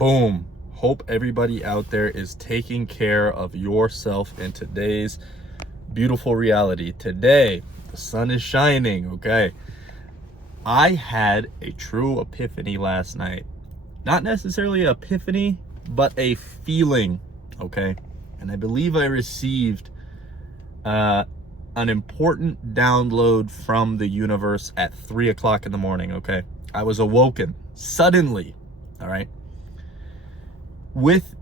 Boom. Hope everybody out there is taking care of yourself in today's beautiful reality. Today, the sun is shining, okay? I had a true epiphany last night. Not necessarily an epiphany, but a feeling, okay? And I believe I received an important download from the universe at 3 o'clock in the morning, okay? I was awoken suddenly, all right? With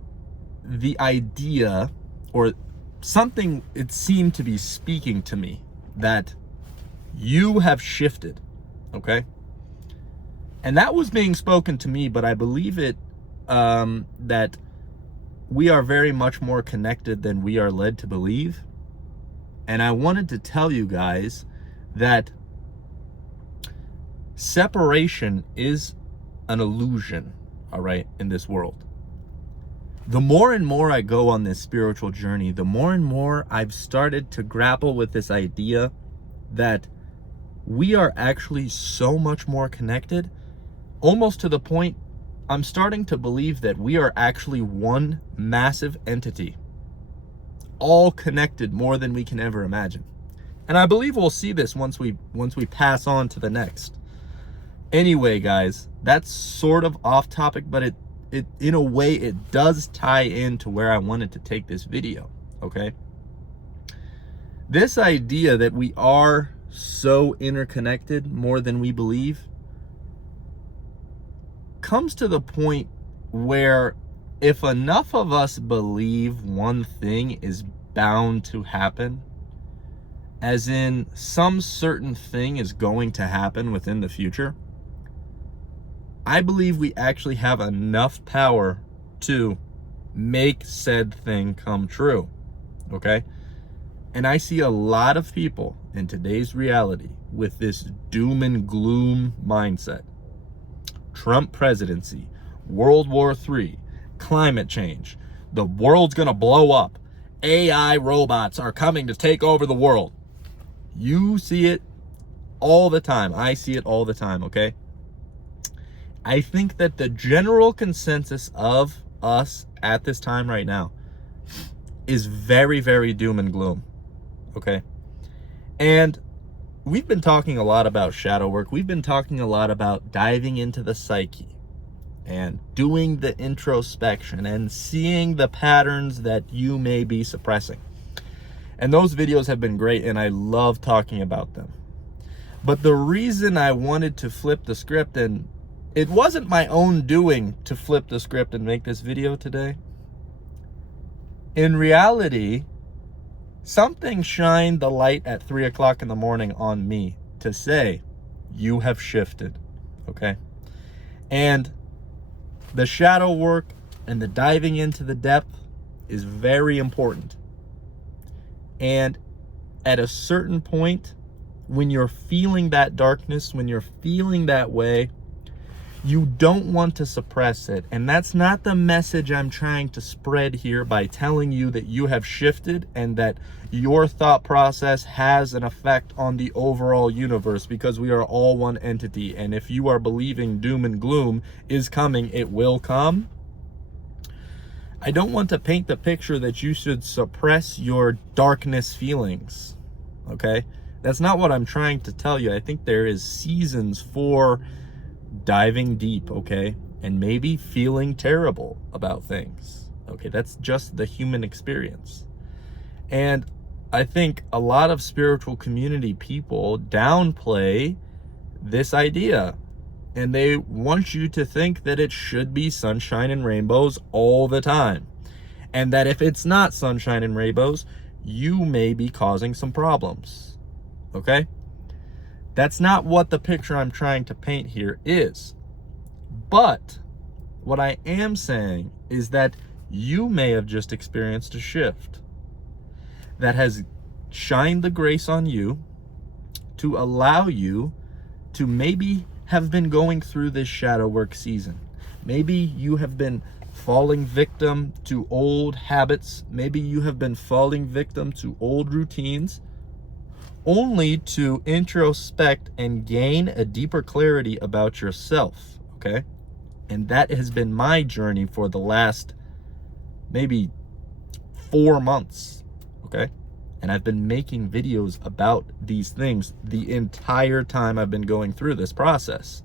the idea, or something, it seemed to be speaking to me, that you have shifted, okay? And that was being spoken to me, but I believe it, that we are very much more connected than we are led to believe. And I wanted to tell you guys that separation is an illusion, all right, in this world. The more and more I go on this spiritual journey, the more and more I've started to grapple with this idea that we are actually so much more connected, almost to the point I'm starting to believe that we are actually one massive entity, all connected more than we can ever imagine. And I believe we'll see this once we pass on to the next. Anyway, guys, that's sort of off topic, but it in a way it does tie into where I wanted to take this video, okay? This idea that we are so interconnected more than we believe comes to the point where if enough of us believe one thing is bound to happen, as in some certain thing is going to happen within the future, I believe we actually have enough power to make said thing come true, okay? And I see a lot of people in today's reality with this doom and gloom mindset. Trump presidency, World War III, climate change, the world's gonna blow up, AI robots are coming to take over the world. You see it all the time. I see it all the time, okay? I think that the general consensus of us at this time right now is very, very doom and gloom, okay? And we've been talking a lot about shadow work. We've been talking a lot about diving into the psyche and doing the introspection and seeing the patterns that you may be suppressing. And those videos have been great, and I love talking about them. But the reason I wanted to flip the script, and it wasn't my own doing to flip the script and make this video today. In reality, something shined the light at 3 o'clock in the morning on me to say, you have shifted, okay? And the shadow work and the diving into the depth is very important. And at a certain point, when you're feeling that darkness, when you're feeling that way, you don't want to suppress it. And that's not the message I'm trying to spread here by telling you that you have shifted and that your thought process has an effect on the overall universe, because we are all one entity. And if you are believing doom and gloom is coming, it will come. I don't want to paint the picture that you should suppress your darkness feelings, okay? That's not what I'm trying to tell you. I think there is seasons for diving deep, okay? And maybe feeling terrible about things, okay? That's just the human experience. And I think a lot of spiritual community people downplay this idea, and they want you to think that it should be sunshine and rainbows all the time, and that if it's not sunshine and rainbows, you may be causing some problems, okay? That's not what the picture I'm trying to paint here is. But what I am saying is that you may have just experienced a shift that has shined the grace on you to allow you to maybe have been going through this shadow work season. Maybe you have been falling victim to old habits. Maybe you have been falling victim to old routines, only to introspect and gain a deeper clarity about yourself, okay? And that has been my journey for the last maybe 4 months, okay? And I've been making videos about these things the entire time I've been going through this process.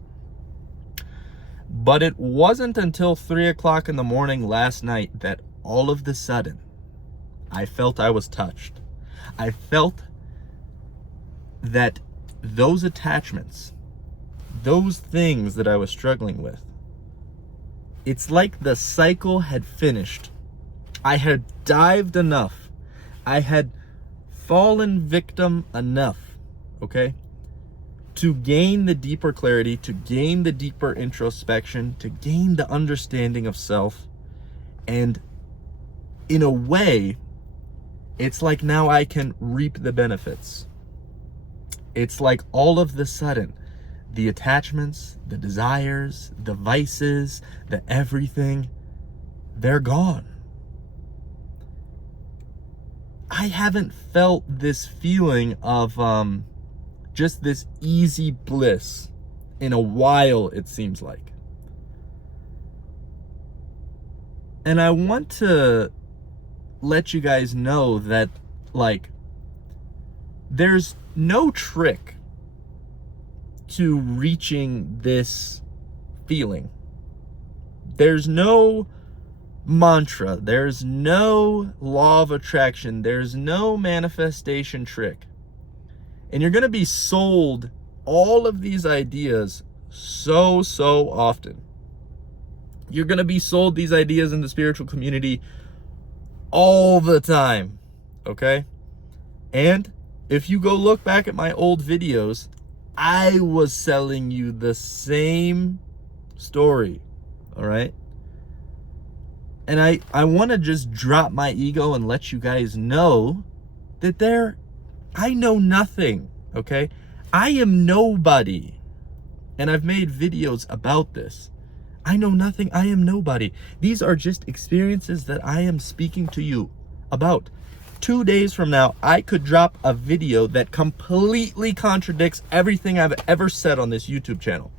But it wasn't until 3 o'clock in the morning last night that all of the sudden, I felt I was touched. I felt that those attachments, those things that I was struggling with, it's like the cycle had finished. I had dived enough. I had fallen victim enough, okay, to gain the deeper clarity, to gain the deeper introspection, to gain the understanding of self. And in a way, it's like now I can reap the benefits. It's like all of the sudden, the attachments, the desires, the vices, the everything, they're gone. I haven't felt this feeling of just this easy bliss in a while, it seems like. And I want to let you guys know that, like, there's no trick to reaching this feeling. There's no mantra, there's no law of attraction, there's no manifestation trick. And you're going to be sold all of these ideas so often. You're going to be sold these ideas in the spiritual community all the time, okay? And if you go look back at my old videos, I was selling you the same story, all right? And I want to just drop my ego and let you guys know that I know nothing, okay? I am nobody. And I've made videos about this. I know nothing. I am nobody. These are just experiences that I am speaking to you about. 2 days from now, I could drop a video that completely contradicts everything I've ever said on this YouTube channel.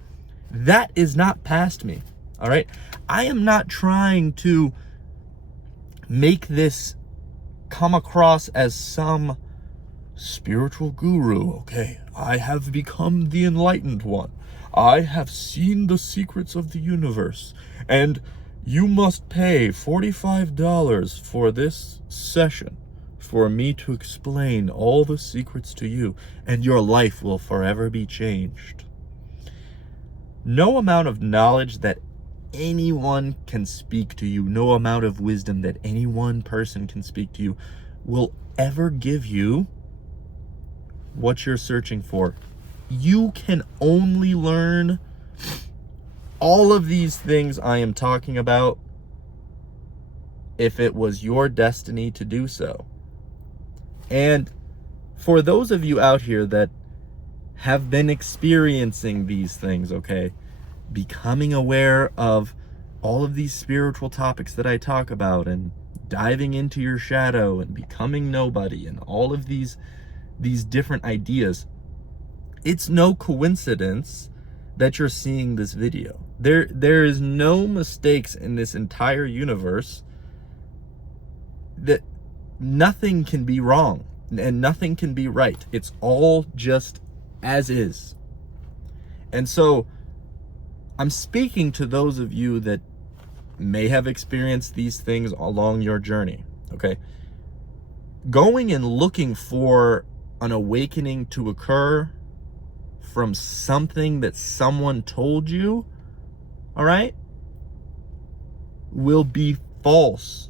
That is not past me, all right? I am not trying to make this come across as some spiritual guru, okay? I have become the enlightened one. I have seen the secrets of the universe, and you must pay $45 for this session for me to explain all the secrets to you, and your life will forever be changed. No amount of knowledge that anyone can speak to you, no amount of wisdom that any one person can speak to you will ever give you what you're searching for. You can only learn all of these things I am talking about if it was your destiny to do so. And for those of you out here that have been experiencing these things, okay, becoming aware of all of these spiritual topics that I talk about, and diving into your shadow and becoming nobody, and all of these different ideas, it's no coincidence that you're seeing this video. There is no mistakes in this entire universe. That nothing can be wrong and nothing can be right. It's all just as is. And so I'm speaking to those of you that may have experienced these things along your journey, okay? Going and looking for an awakening to occur from something that someone told you, all right, will be false.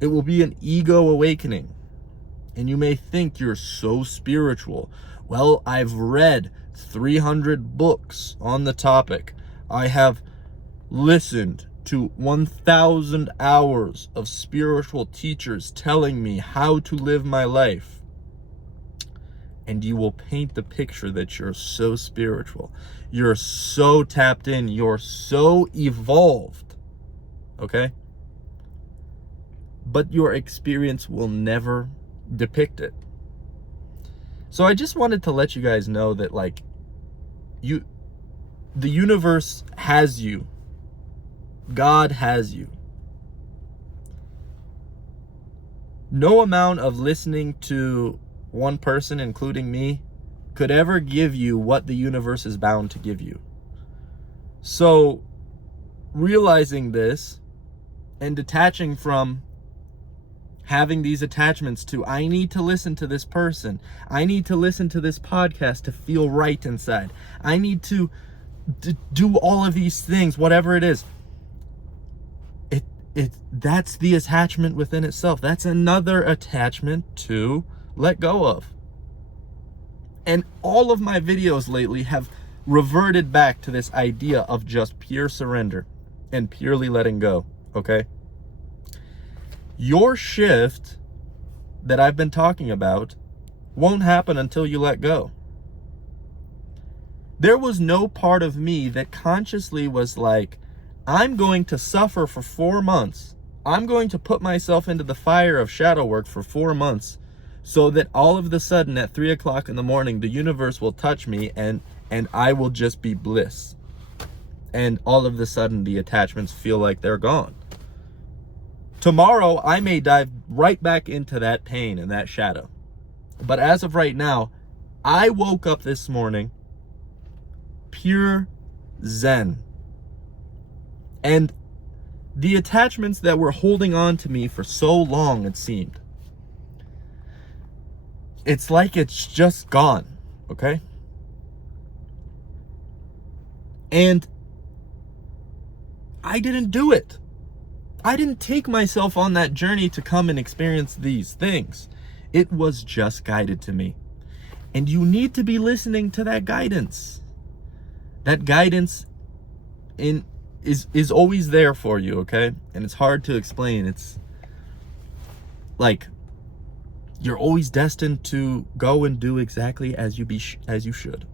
It will be an ego awakening. And you may think you're so spiritual. Well, I've read 300 books on the topic. I have listened to 1,000 hours of spiritual teachers telling me how to live my life. And you will paint the picture that you're so spiritual. You're so tapped in. You're so evolved. Okay? But your experience will never depict it. So I just wanted to let you guys know that, like, the universe has you God has you. No amount of listening to one person, including me, could ever give you what the universe is bound to give you. So, realizing this and detaching from having these attachments to, I need to listen to this person, I need to listen to this podcast to feel right inside, I need to do all of these things, whatever it is. That's the attachment within itself. That's another attachment to let go of. And all of my videos lately have reverted back to this idea of just pure surrender and purely letting go, okay? Your shift that I've been talking about won't happen until you let go. There was no part of me that consciously was like, I'm going to suffer for 4 months. I'm going to put myself into the fire of shadow work for 4 months so that all of a sudden at 3 o'clock in the morning, the universe will touch me and I will just be bliss. And all of a sudden the attachments feel like they're gone. Tomorrow, I may dive right back into that pain and that shadow. But as of right now, I woke up this morning pure Zen. And the attachments that were holding on to me for so long, it seemed, it's like it's just gone, okay? And I didn't do it. I didn't take myself on that journey to come and experience these things. It was just guided to me. And you need to be listening to that guidance. That guidance is always there for you, okay? And it's hard to explain. It's like you're always destined to go and do exactly as you should.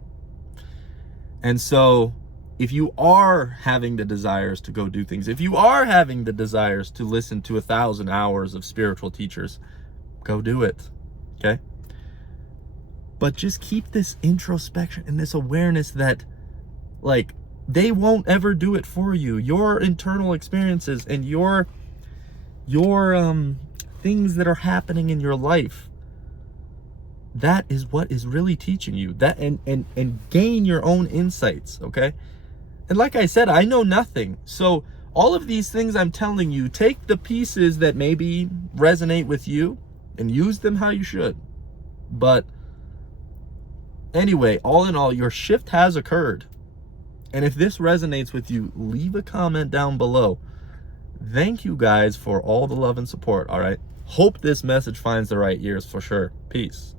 And so if you are having the desires to go do things, if you are having the desires to listen to 1,000 hours of spiritual teachers, go do it, okay? But just keep this introspection and this awareness that, like, they won't ever do it for you. Your internal experiences and your things that are happening in your life, that is what is really teaching you that, and gain your own insights, okay? And like I said, I know nothing. So all of these things I'm telling you, take the pieces that maybe resonate with you and use them how you should. But anyway, all in all, your shift has occurred. And if this resonates with you, leave a comment down below. Thank you guys for all the love and support, all right? Hope this message finds the right ears for sure. Peace.